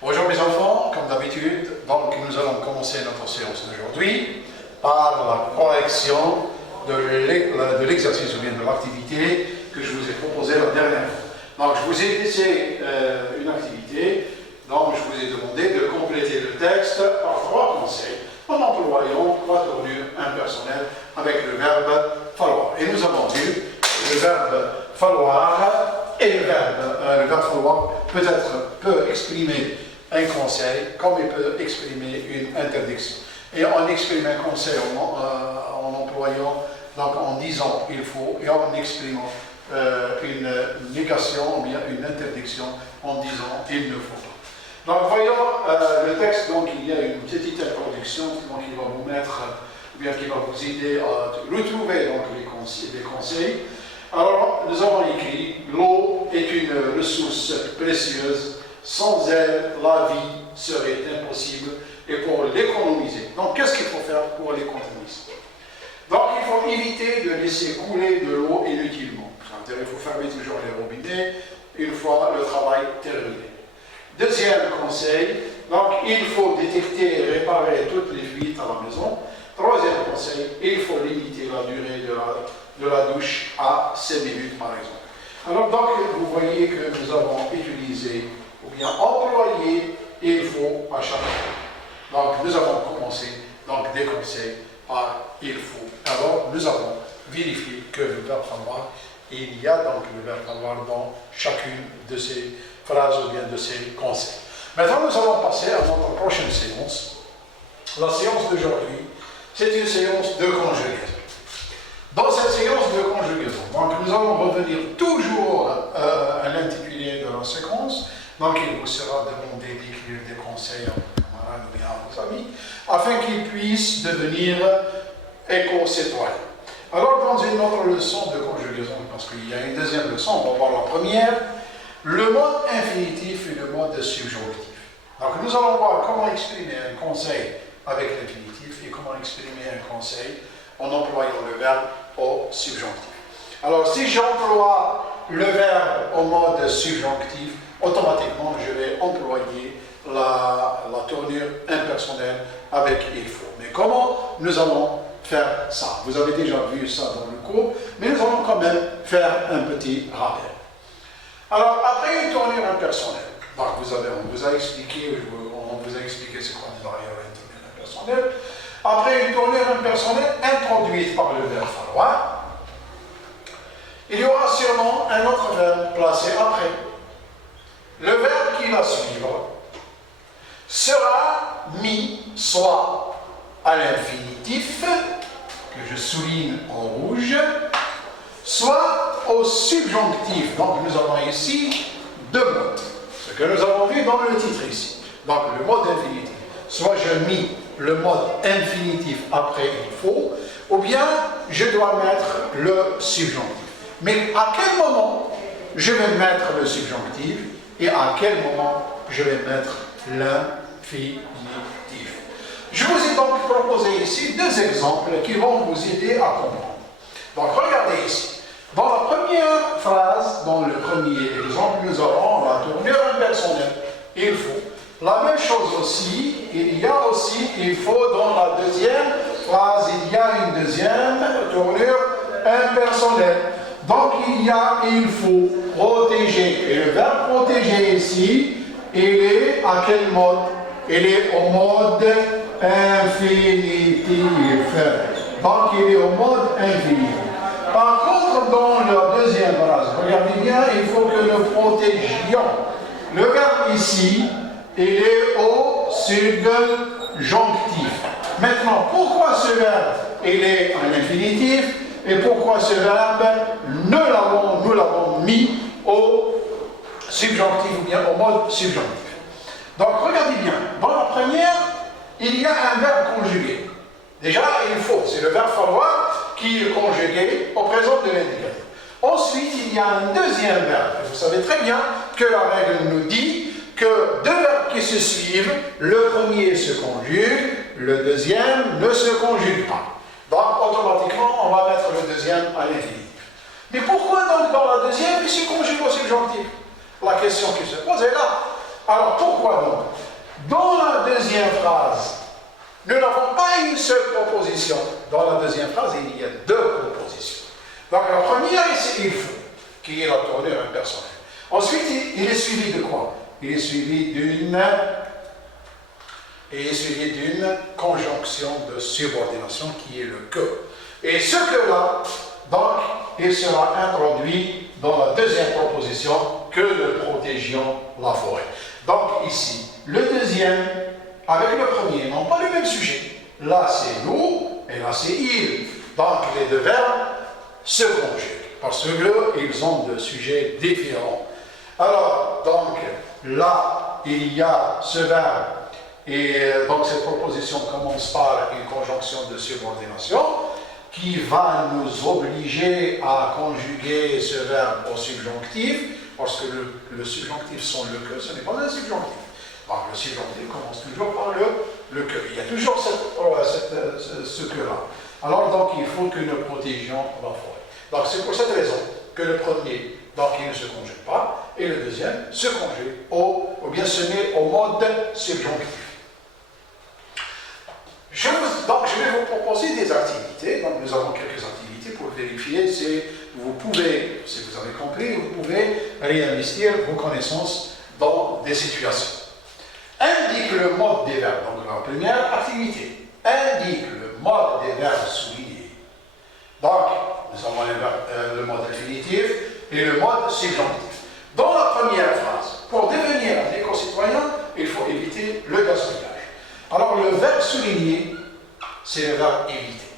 Bonjour mes enfants, comme d'habitude, donc nous allons commencer notre séance d'aujourd'hui par la correction de l'exercice ou bien de l'activité que je vous ai proposée la dernière fois. Donc je vous ai laissé une activité, donc je vous ai demandé de compléter le texte par 3 conseils en employant la tournure impersonnelle avec le verbe falloir. Et nous avons vu le verbe falloir et le verbe falloir peut exprimer un conseil comme il peut exprimer une interdiction. Et on exprime un conseil en employant, donc en disant il faut, et en exprimant une négation ou bien une interdiction en disant il ne faut pas. Donc voyons le texte, donc il y a une petite introduction donc, qui va vous mettre, ou bien qui va vous aider à retrouver donc, les conseils. Alors nous avons écrit l'eau est une ressource précieuse. Sans elle, la vie serait impossible et pour l'économiser. Donc, qu'est-ce qu'il faut faire pour l'économiser? Donc, il faut éviter de laisser couler de l'eau inutilement. C'est-à-dire, il faut fermer toujours les robinets une fois le travail terminé. Deuxième conseil, donc, il faut détecter et réparer toutes les fuites à la maison. Troisième conseil, il faut limiter la durée de la douche à 5 minutes, par exemple. Alors, donc, vous voyez que nous avons utilisé ou bien employé, il faut à chaque fois. Donc nous avons commencé donc des conseils par il faut. Alors nous avons vérifié que le verbe falloir, il y a donc le verbe falloir dans chacune de ces phrases ou bien de ces conseils. Maintenant nous allons passer à notre prochaine séance. La séance d'aujourd'hui, c'est une séance de conjugaison. Dans cette séance de conjugaison, donc nous allons revenir toujours à l'intitulé de la séquence. Donc, il vous sera demandé d'écrire des conseils à vos camarades ou bien à vos amis, afin qu'ils puissent devenir éco-citoyens. Alors, dans une autre leçon de conjugaison, parce qu'il y a une deuxième leçon, on va voir la première, le mode infinitif et le mode subjonctif. Donc, nous allons voir comment exprimer un conseil avec l'infinitif et comment exprimer un conseil en employant le verbe au subjonctif. Alors, si j'emploie le verbe au mode subjonctif, automatiquement, je vais employer la tournure impersonnelle avec il faut. Mais comment nous allons faire ça? Vous avez déjà vu ça dans le cours, mais nous allons quand même faire un petit rappel. Alors, après une tournure impersonnelle, donc on vous a expliqué c'est quoi derrière une tournure impersonnelle. Après une tournure impersonnelle introduite par le verbe falloir, il y aura sûrement un autre verbe placé après. Le verbe qui va suivre sera mis soit à l'infinitif, que je souligne en rouge, soit au subjonctif. Donc nous avons ici 2 modes, ce que nous avons vu dans le titre ici. Donc le mode infinitif, soit je mis le mode infinitif après il faut, ou bien je dois mettre le subjonctif. Mais à quel moment je vais mettre le subjonctif et à quel moment je vais mettre l'infinitif. Je vous ai donc proposé ici 2 exemples qui vont vous aider à comprendre. Donc regardez ici. Dans la première phrase, dans le premier exemple, nous avons la tournure impersonnelle. Il faut. La même chose aussi, il y a aussi il faut dans la deuxième phrase, il y a une deuxième tournure impersonnelle. Donc il y a il faut protéger. Et le verbe protéger ici, il est à quel mode? Il est au mode infinitif. Donc il est au mode infinitif. Par contre, dans la deuxième phrase, regardez bien, il faut que nous protégions. Le verbe ici, il est au subjonctif. Maintenant, pourquoi ce verbe, il est en infinitif? Et pourquoi ce verbe, nous l'avons mis au subjonctif ou bien au mode subjonctif. Donc regardez bien, dans la première, il y a un verbe conjugué. Déjà, il faut, c'est le verbe falloir qui est conjugué au présent de l'indicatif. Ensuite, il y a un deuxième verbe. Vous savez très bien que la règle nous dit que 2 verbes qui se suivent, le premier se conjugue, le deuxième ne se conjugue pas. Donc, automatiquement, on va mettre le deuxième à l'infinitif. Mais pourquoi donc dans la deuxième, il se conjugue au subjonctif? La question qui se pose est là. Alors pourquoi donc? Dans la deuxième phrase, nous n'avons pas une seule proposition. Dans la deuxième phrase, il y a deux propositions. Donc la première, c'est il faut, qui est la tournure impersonnelle. Ensuite, il est suivi de quoi? Il est suivi d'une conjonction de subordination qui est le que. Et ce que-là, donc, il sera introduit dans la deuxième proposition que nous protégions la forêt. Donc ici, le deuxième avec le premier n'ont pas le même sujet. Là c'est nous et là c'est il. Donc les deux verbes se conjuguent parce qu'ils ont des sujets différents. Alors donc là il y a ce verbe et donc cette proposition commence par une conjonction de subordination qui va nous obliger à conjuguer ce verbe au subjonctif parce que le subjonctif sans le que, ce n'est pas un subjonctif. Donc, le subjonctif commence toujours par le que. Il y a toujours ce que-là. Alors, donc, il faut que nous protégions la forêt. Donc, c'est pour cette raison que le premier, donc, il ne se conjugue pas, et le deuxième se conjugue, ou bien se met au mode subjonctif. Donc, je vais vous proposer des activités. Donc, nous avons quelques activités pour vérifier si vous pouvez, si vous avez compris, vous pouvez réinvestir vos connaissances dans des situations. Indique le mode des verbes. Donc, la première activité. Indique le mode des verbes soulignés. Donc, nous avons le mode infinitif et le mode subjonctif. Dans la première phrase, pour devenir un éco-citoyen, il faut éviter le gaspillage. Alors, le verbe souligner, c'est le verbe éviter.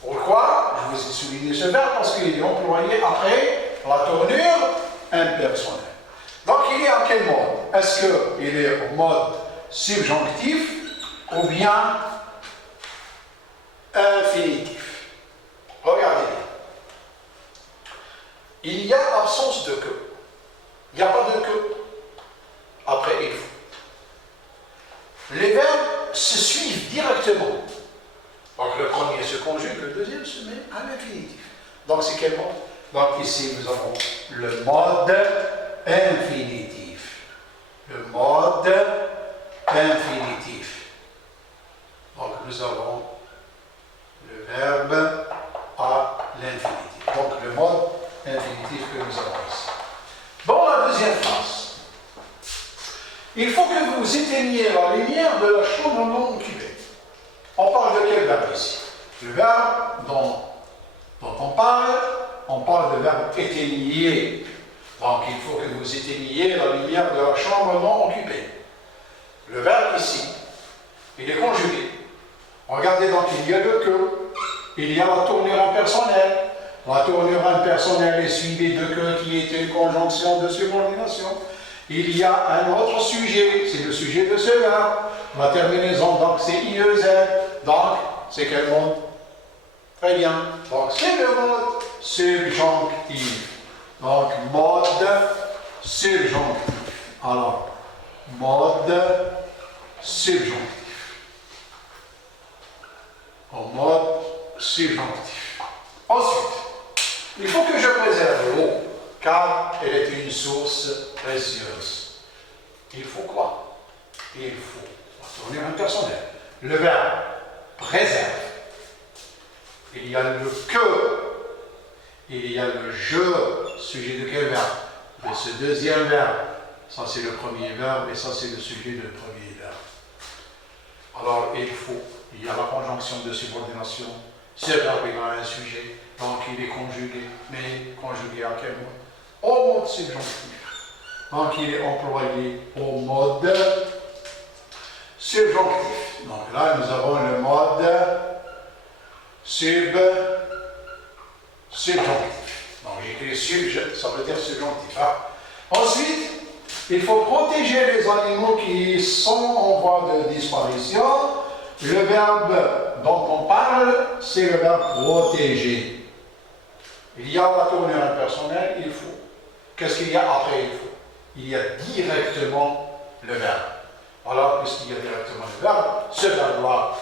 Pourquoi? Je vous ai souligné ce verbe parce qu'il est employé après la tournure impersonnelle. Donc, il est en quel mode? Est-ce qu'il est au mode subjonctif ou bien infinitif? Regardez bien. Il y a absence de que. Il n'y a pas de que. Après, il faut. Les verbes se suivent directement. Donc, le premier se conjugue, le deuxième se met à l'infinitif. Donc, c'est quel mode? Donc, ici, nous avons le mode infinitif. Le mode infinitif. Donc, nous avons le verbe à l'infinitif. Donc, le mode infinitif que nous avons ici. Dans la deuxième phrase, il faut que vous éteigniez la lumière de la chambre non occupée. On parle de quel verbe ici? Le verbe dont on parle de verbe éteigner. Donc, il faut que vous éteigniez la lumière de la chambre non occupée. Le verbe ici, il est conjugué. Regardez donc, il y a le que, il y a la tournure impersonnelle. La tournure impersonnelle est suivie de que qui est une conjonction de subordination. Il y a un autre sujet, c'est le sujet de ce verbe. La terminaison, donc, c'est IEZ. Donc, c'est quel mode? Très bien. Donc, c'est le mode subjonctif. Donc, mode subjonctif. Alors, mode subjonctif. Au mode subjonctif. Ensuite, il faut que je préserve l'eau, car elle est une source précieuse. Il faut quoi? Il faut la tournure impersonnelle. Le verbe préserve. Il y a le que. Il y a le je, sujet de quel verbe? De ce deuxième verbe. Ça, c'est le premier verbe et ça, c'est le sujet du premier verbe. Alors, il y a la conjonction de subordination. Ce verbe, il a un sujet, donc il est conjugué. Mais conjugué à quel mode? Au mode subjonctif. Donc, il est employé au mode subjonctif. Donc là, nous avons le mode subjonctif. Donc j'écris ça veut dire subjonctif. Ensuite, il faut protéger les animaux qui sont en voie de disparition. Le verbe dont on parle, c'est le verbe protéger. Il y a la tournure impersonnelle, il faut. Qu'est-ce qu'il y a après il faut? Il y a directement le verbe. Alors, puisqu'il y a directement le verbe, ce verbe-là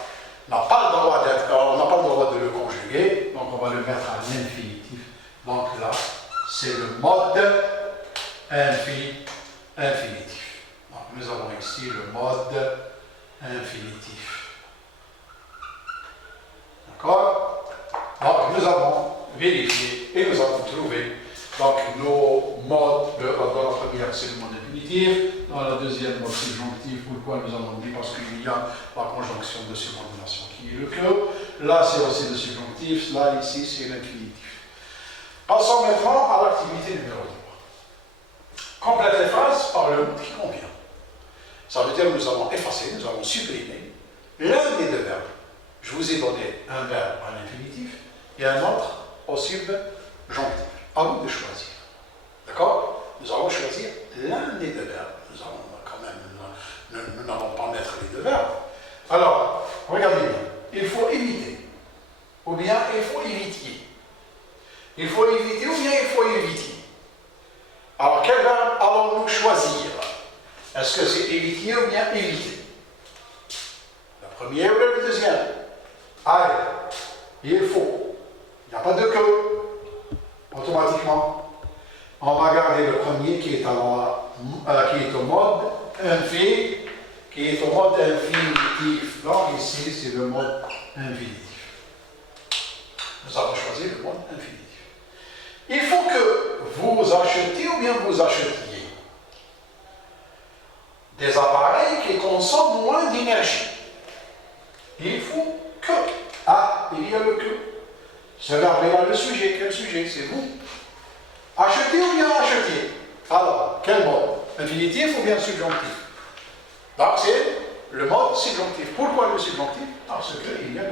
n'a pas le droit on n'a pas le droit de le conjuguer, donc on va le mettre à l'infinitif. Donc là, c'est le mode infinitif. infinitif. Donc, nous avons ici le mode infinitif. D'accord? Donc, nous avons vérifié et nous avons trouvé donc, nos modes. Dans la première, c'est le mode infinitif. Dans la deuxième, mode subjonctif. Pourquoi nous avons dit? Parce qu'il y a la conjonction de subordination qui est le que. Là, c'est aussi le subjonctif. Là, ici, c'est l'infinitif. Passons maintenant à l'activité numéro 3. Complète les phrases par le mot qui convient. Ça veut dire que nous avons effacé, nous avons supprimé l'un des deux verbes. Je vous ai donné un verbe à l'infinitif et un autre au subjonctif. À vous de choisir. D'accord? Nous allons choisir l'un des deux verbes. Nous allons quand même, nous n'allons pas mettre les deux verbes. Alors, regardez bien. Il faut éviter. Ou bien il faut éviter. Il faut éviter ou bien il faut éviter. Alors, quel verbe allons-nous choisir? Est-ce que c'est éviter ou bien éviter? Le premier ou le deuxième? Allez, il faut. Il n'y a pas de que. Automatiquement, on va garder le premier qui est au mode infinitif. Donc ici, c'est le mode infinitif. Nous avons choisi le mode infinitif. Il faut que vous achetiez ou bien vous achetiez des appareils qui consomment moins d'énergie. Il faut que. Ah, il y a le que. Cela regarde le sujet. Quel sujet? C'est vous. Acheter ou bien acheter? Alors, quel mode? Infinitif ou bien subjonctif? Donc, c'est le mode subjonctif. Pourquoi le subjonctif? Parce qu'il y a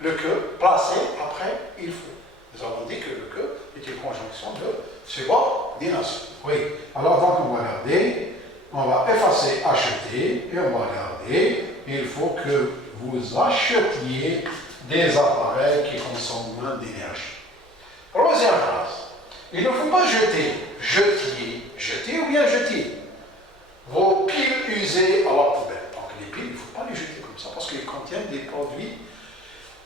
le que placé après il faut. Nous avons dit que le que est une conjonction de subordination. Oui. Alors, donc, on va garder, on va effacer acheter et on va garder, il faut que vous achetiez des appareils qui consomment moins d'énergie. Troisième phrase. Il ne faut pas jeter, jeter ou bien jeter vos piles usées à la poubelle. Donc les piles, il ne faut pas les jeter comme ça parce qu'ils contiennent des produits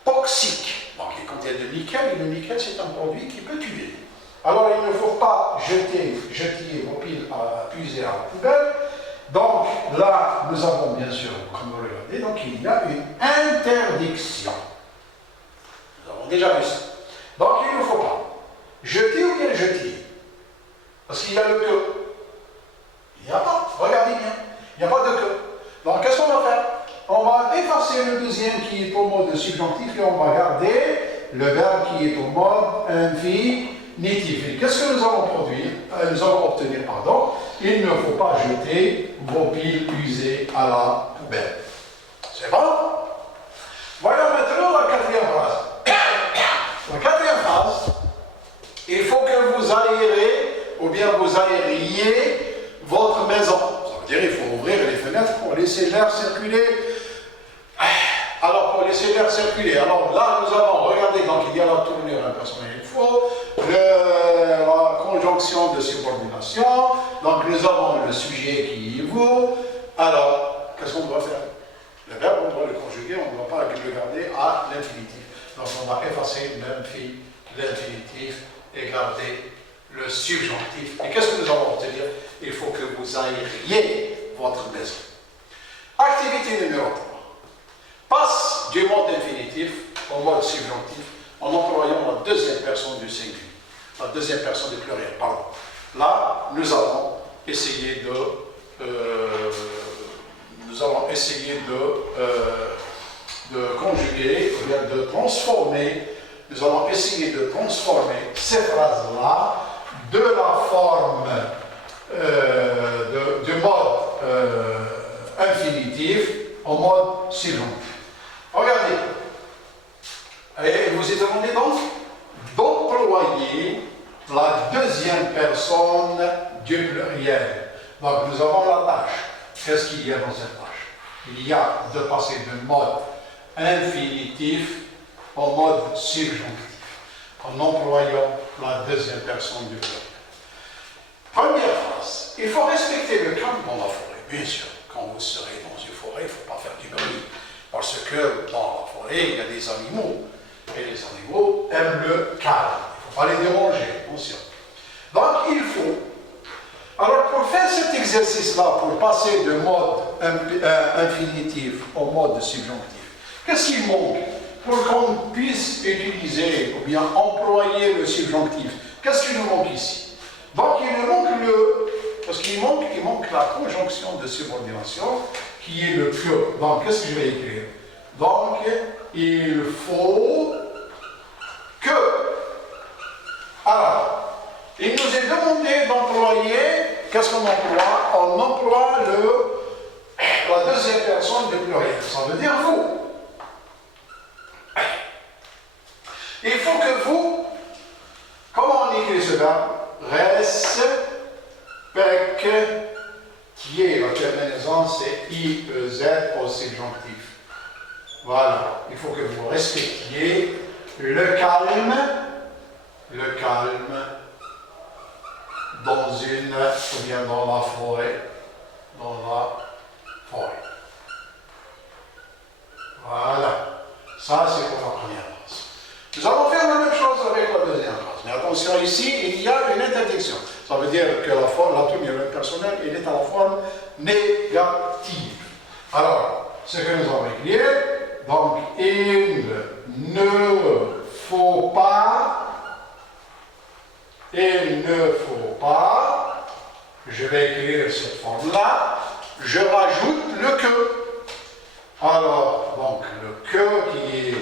toxiques. Donc ils contiennent le nickel et le nickel c'est un produit qui peut tuer. Alors il ne faut pas jeter vos piles usées à la poubelle. Donc là, nous avons bien sûr, comme vous regardez, donc il y a une interdiction. Nous avons déjà vu ça. Donc il ne faut pas jeter ou bien jeter. Parce qu'il y a le que. Il n'y a pas. Regardez bien. Il n'y a pas de que. Donc qu'est-ce qu'on va faire? On va effacer le deuxième qui est au mode subjonctif et on va garder le verbe qui est au mode infinitif. Et qu'est-ce que nous allons produire? Nous allons obtenir, pardon. Il ne faut pas jeter vos piles usées à la poubelle. C'est bon? Voyons maintenant la quatrième phrase. La quatrième phrase, il faut que vous aérez ou bien vous aériez votre maison. Ça veut dire qu'il faut ouvrir les fenêtres pour laisser l'air circuler. Alors, pour laisser l'air circuler. Alors là, nous avons, regardez, donc il y a la tournure impersonnelle, il faut, la conjonction de subordination, donc nous avons le sujet qui est vous. Alors, qu'est-ce qu'on doit faire? Le verbe, on doit le conjuguer, on ne doit pas le garder à l'infinitif. Donc on va effacer l'infinitif et garder le subjonctif. Et qu'est-ce que nous allons obtenir? Il faut que vous aériez votre maison. Activité numéro 3. Passe du mode infinitif au mode subjonctif en employant la deuxième personne du singulier. La deuxième personne du pluriel, pardon. Là, nous allons essayer de conjuguer, de transformer, nous allons essayer de transformer ces phrases-là de la forme du mode infinitif au mode subjonctif. Regardez, et vous êtes demandé donc d'employer la deuxième personne du pluriel. Donc nous avons la tâche. Qu'est-ce qu'il y a dans cette tâche? Il y a de passer du mode infinitif au mode subjonctif, en employant la deuxième personne du pluriel. Première phrase, il faut respecter le calme dans la forêt. Bien sûr, quand vous serez dans une forêt, il ne faut pas faire du bruit. Parce que dans la forêt, il y a des animaux. Et les animaux aiment le calme. Il ne faut pas les déranger, attention. Donc il faut Alors, pour faire cet exercice-là, pour passer de mode infinitif au mode subjonctif, qu'est-ce qu'il manque pour qu'on puisse utiliser ou bien employer le subjonctif? Qu'est-ce qu'il nous manque ici? Donc, il nous manque parce qu'il manque la conjonction de subordination qui est le que. Donc, qu'est-ce que je vais écrire? Donc, il faut que. Alors, il nous est demandé d'employer, qu'est-ce qu'on emploie? On emploie la deuxième personne du pluriel. Ça veut dire vous. Il faut que vous, comment on écrit ce verbe? Respectiez. La terminaison, c'est IEZ au subjonctif. Voilà. Il faut que vous respectiez le calme dans une, ou bien dans la forêt. Voilà. Ça, c'est pour la première phrase. Nous allons faire la même chose avec la deuxième phrase. Mais attention, ici, il y a une interdiction. Ça veut dire que la première personnelle, elle est à la forme négative. Alors, ce que nous allons écrire, donc, il ne faut pas, je vais écrire cette forme-là, je rajoute le que. Alors, donc, le que qui est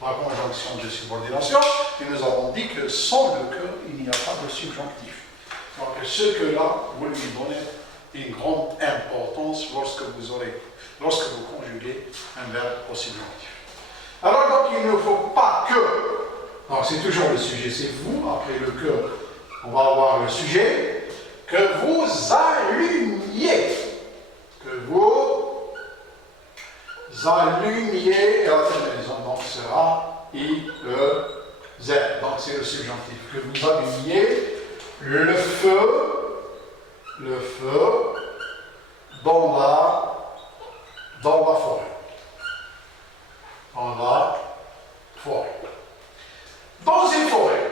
la conjonction de subordination, et nous avons dit que sans le que, il n'y a pas de subjonctif. Donc, ce que-là, vous lui donnez une grande importance lorsque vous conjuguez un verbe au subjonctif. Alors, donc, il ne faut pas que, donc c'est toujours le sujet, c'est vous, après le que, on va avoir le sujet, que vous allumiez, et la terminaison donc sera I-E-Z, donc c'est le subjonctif, que vous allumiez le feu dans la forêt. Dans une forêt,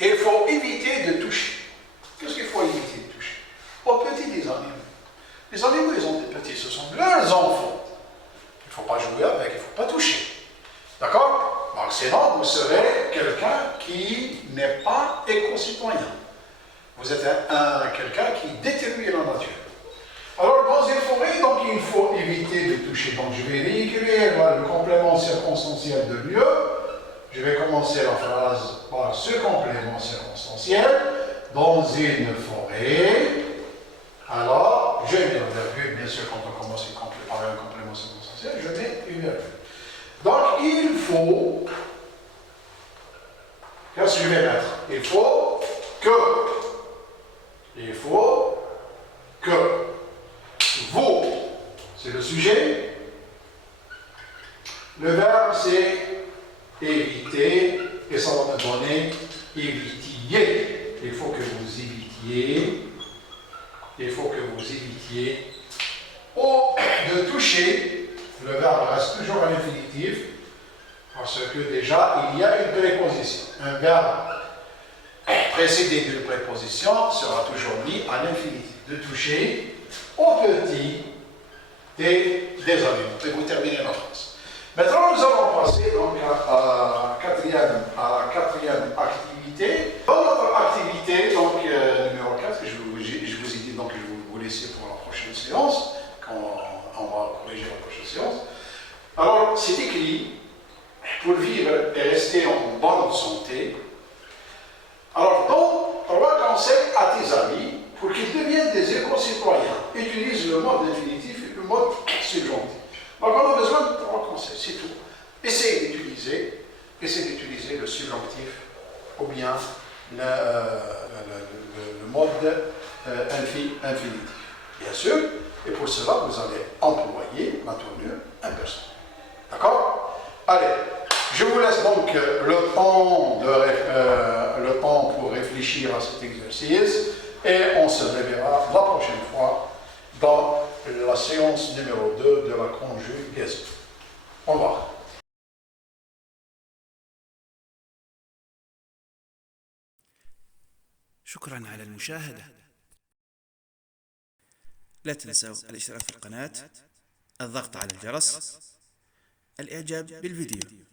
il faut éviter de toucher. Qu'est-ce qu'il faut éviter de toucher? Aux petits des animaux. Les animaux, ils ont des petits, ce sont leurs enfants. Il ne faut pas jouer avec, il ne faut pas toucher. D'accord? Donc sinon, vous serez quelqu'un qui n'est pas éco-citoyen. Vous êtes quelqu'un qui détruit la nature. Alors, dans une forêt, donc, il faut éviter de toucher. Donc, je vais réécrire le complément circonstanciel de lieu. Je vais commencer la phrase par ce complément circonstanciel. Dans une forêt. Alors, je mets une virgule. Bien sûr, quand on commence par un complément circonstanciel, je mets une virgule. Donc, il faut. Qu'est-ce que je vais mettre? Il faut que. Vous, c'est le sujet. Le verbe, c'est éviter, et ça va me donner évitiez. Il faut que vous évitiez. De toucher. Le verbe reste toujours à l'infinitif, parce que déjà, il y a une préposition. Un verbe précédé d'une préposition sera toujours mis à l'infinitif. De toucher au petit des animaux. Et vous terminez la phrase. Maintenant, nous allons passer donc à la quatrième activité. Dans notre activité, donc numéro 4, je vous ai dit donc que je vais vous laisser pour la prochaine séance, quand on va corriger la prochaine séance. Alors, c'est écrit, pour vivre et rester en bonne santé. Alors, donc, trois conseils à tes amis pour qu'ils deviennent des éco-citoyens. Utilise le mode infinitif et le mode subjonctif. Donc, on a besoin de trois conseils, c'est tout. Essayez d'utiliser le subjonctif ou bien le mode infinitif. Bien sûr, et pour cela, vous allez employer la tournure impersonnelle. D'accord? Allez, je vous laisse donc le temps pour réfléchir à cet exercice et on se reverra la prochaine fois dans la séance numéro 2 de la conjugaison. Au revoir. شكرا على المشاهدة. لا تنسوا الاشتراك في القناة، الضغط على الجرس، الإعجاب بالفيديو.